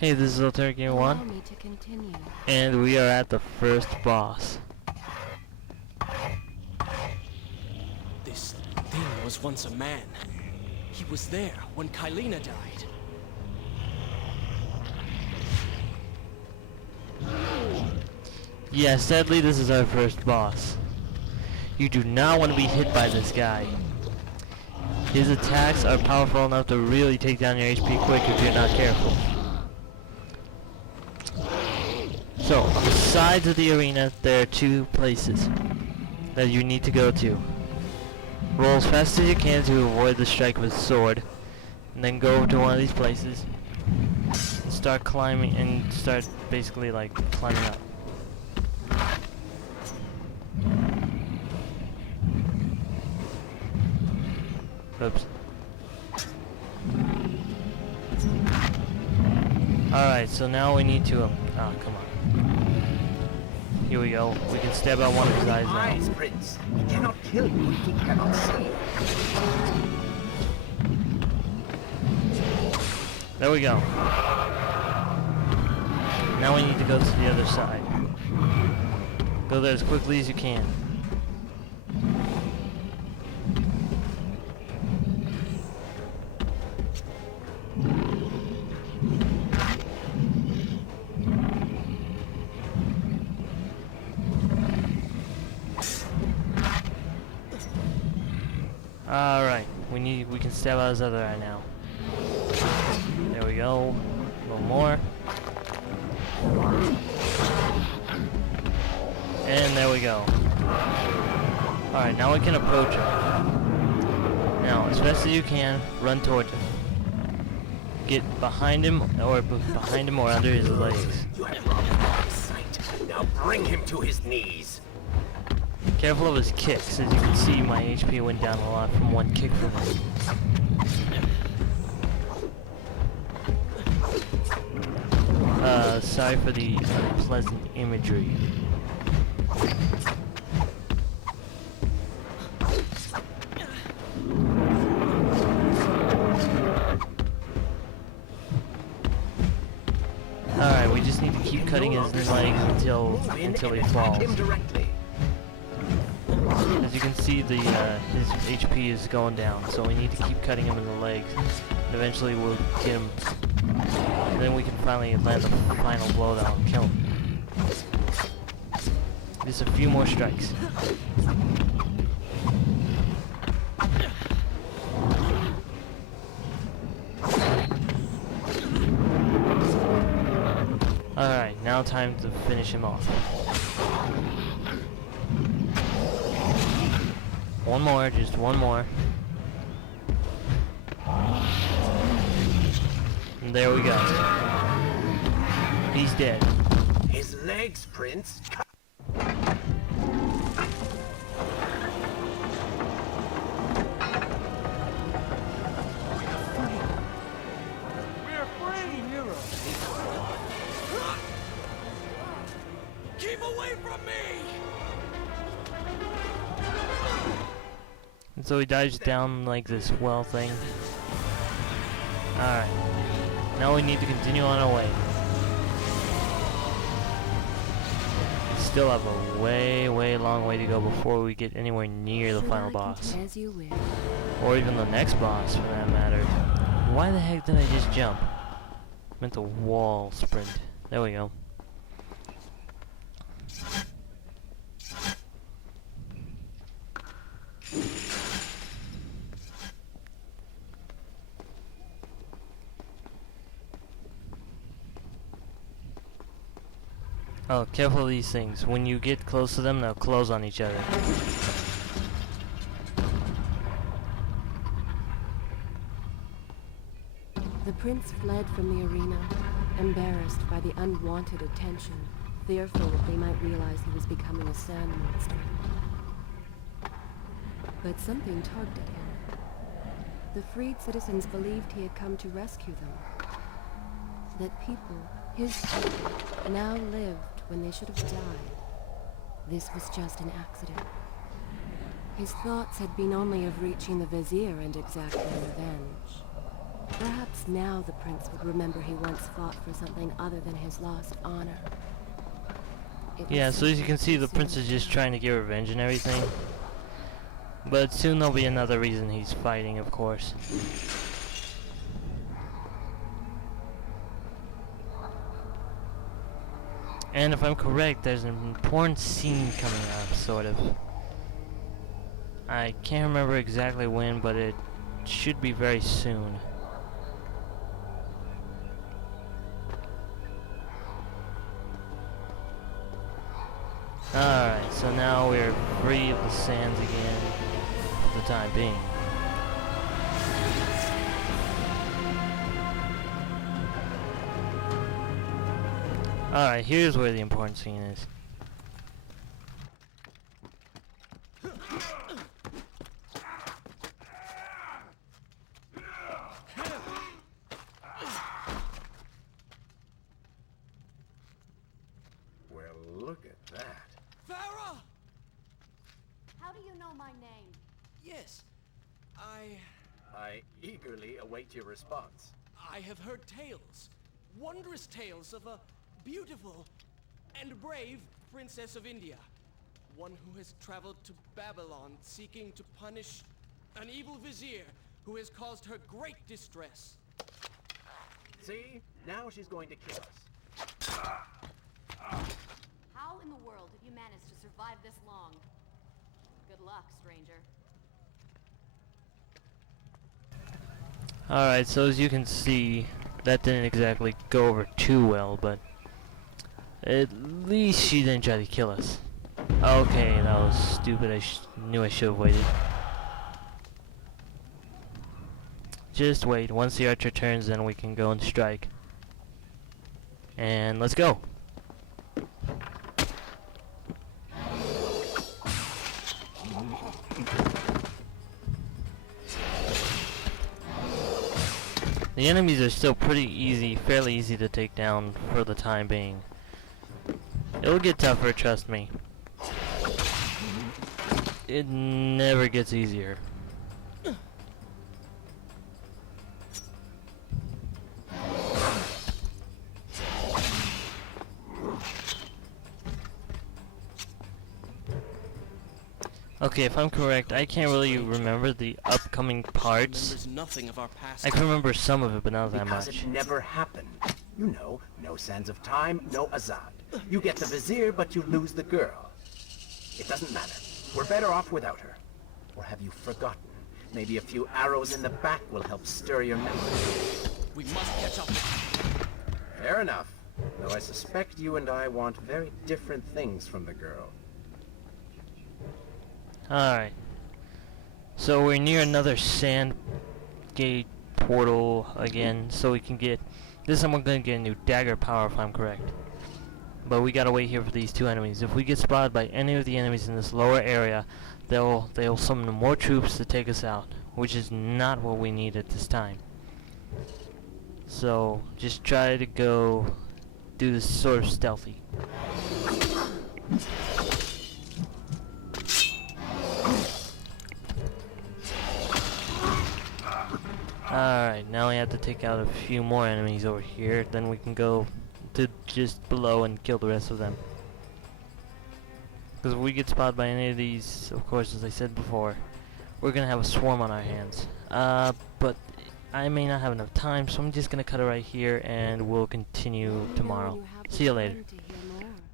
Hey, this is Alternative Game 1, and we are at the first boss. This thing was once a man. He was there when Kylina died. Yeah, sadly this is our first boss. You do not want to be hit by this guy. His attacks are powerful enough to really take down your HP quick if you're not careful. So, on the sides of the arena, there are two places that you need to go to. Roll as fast as you can to avoid the strike with sword, and then go over to one of these places, and start climbing, and start basically like climbing up. Oops. Alright, so now we need to, oh, come on. Here we go. We can stab out one of his eyes now. Prince. He cannot kill you if he cannot see. There we go. Now we need to go to the other side. Go there as quickly as you can. Alright, we can stab out his other eye now. There we go. A little more. And there we go. Alright, now we can approach him. Now, as fast as you can, run towards him. Get behind him or under his legs. You have robbed him of his sight. Now bring him to his knees. Careful of his kicks. As you can see, my HP went down a lot from one kick from him. Sorry for the unpleasant imagery. Alright, we just need to keep cutting his legs until he falls. As you can see, his HP is going down, so we need to keep cutting him in the legs. And eventually we'll get him, and then we can finally land the final blow that will kill him. Just a few more strikes. Alright, now time to finish him off. One more, just one more. And there we go. He's dead. His legs, Prince. We're free, hero. Keep away from me! And so he dives down like this well thing. Alright. Now we need to continue on our way. We still have a way long way to go before we get anywhere near the final boss. Or even the next boss for that matter. Why the heck did I just jump? I meant the wall sprint. There we go. Oh, careful of these things. When you get close to them, they'll close on each other. The prince fled from the arena, embarrassed by the unwanted attention, fearful that they might realize he was becoming a sand monster. But something tugged at him. The freed citizens believed he had come to rescue them. That people, his people, now lived when they should have died. This was just an accident. His thoughts had been only of reaching the vizier and exacting revenge. Perhaps now the prince would remember he once fought for something other than his lost honor. It was Yeah, so as you simply can see, too the soon prince to is just tell. trying to get revenge and everything. But soon there'll be another reason he's fighting, of course. And if I'm correct, there's an important scene coming up, sort of. I can't remember exactly when, but it should be very soon. Alright, so now we're free of the sands again for the time being. Alright, here's where the important scene is. Well, look at that. Farah! How do you know my name? Yes, I eagerly await your response. I have heard tales, wondrous tales of a beautiful and brave princess of India. One who has traveled to Babylon seeking to punish an evil vizier who has caused her great distress. See? Now she's going to kill us. How in the world have you managed to survive this long? Good luck, stranger. Alright, so as you can see, that didn't exactly go over too well, but at least she didn't try to kill us. Okay, that was stupid. I knew I should have waited. Just wait. Once the archer turns, then we can go and strike. And let's go. The enemies are still pretty easy, fairly easy to take down for the time being. It'll get tougher, trust me. It never gets easier. Okay, if I'm correct, I can't really remember the upcoming parts. Remembers nothing of our past. I can remember some of it, but not that Because much. it never happened. You know, no sands of time, no Azad. You get the vizier, but you lose the girl. It doesn't matter. We're better off without her. Or have you forgotten? Maybe a few arrows in the back will help stir your memory. We must catch up. Fair enough. Though I suspect you and I want very different things from the girl. Alright. So we're near another sand gate portal again, so we can get... This time we're going to get a new dagger power if I'm correct. But we gotta wait here for these two enemies. If we get spotted by any of the enemies in this lower area, they'll summon more troops to take us out, which is not what we need at this time. So just try to go do this sort of stealthy. Alright, now we have to take out a few more enemies over here, then we can go to just below and kill the rest of them. Because if we get spotted by any of these, of course, as I said before, we're going to have a swarm on our hands. But I may not have enough time, so I'm just going to cut it right here, and we'll continue tomorrow. See you later.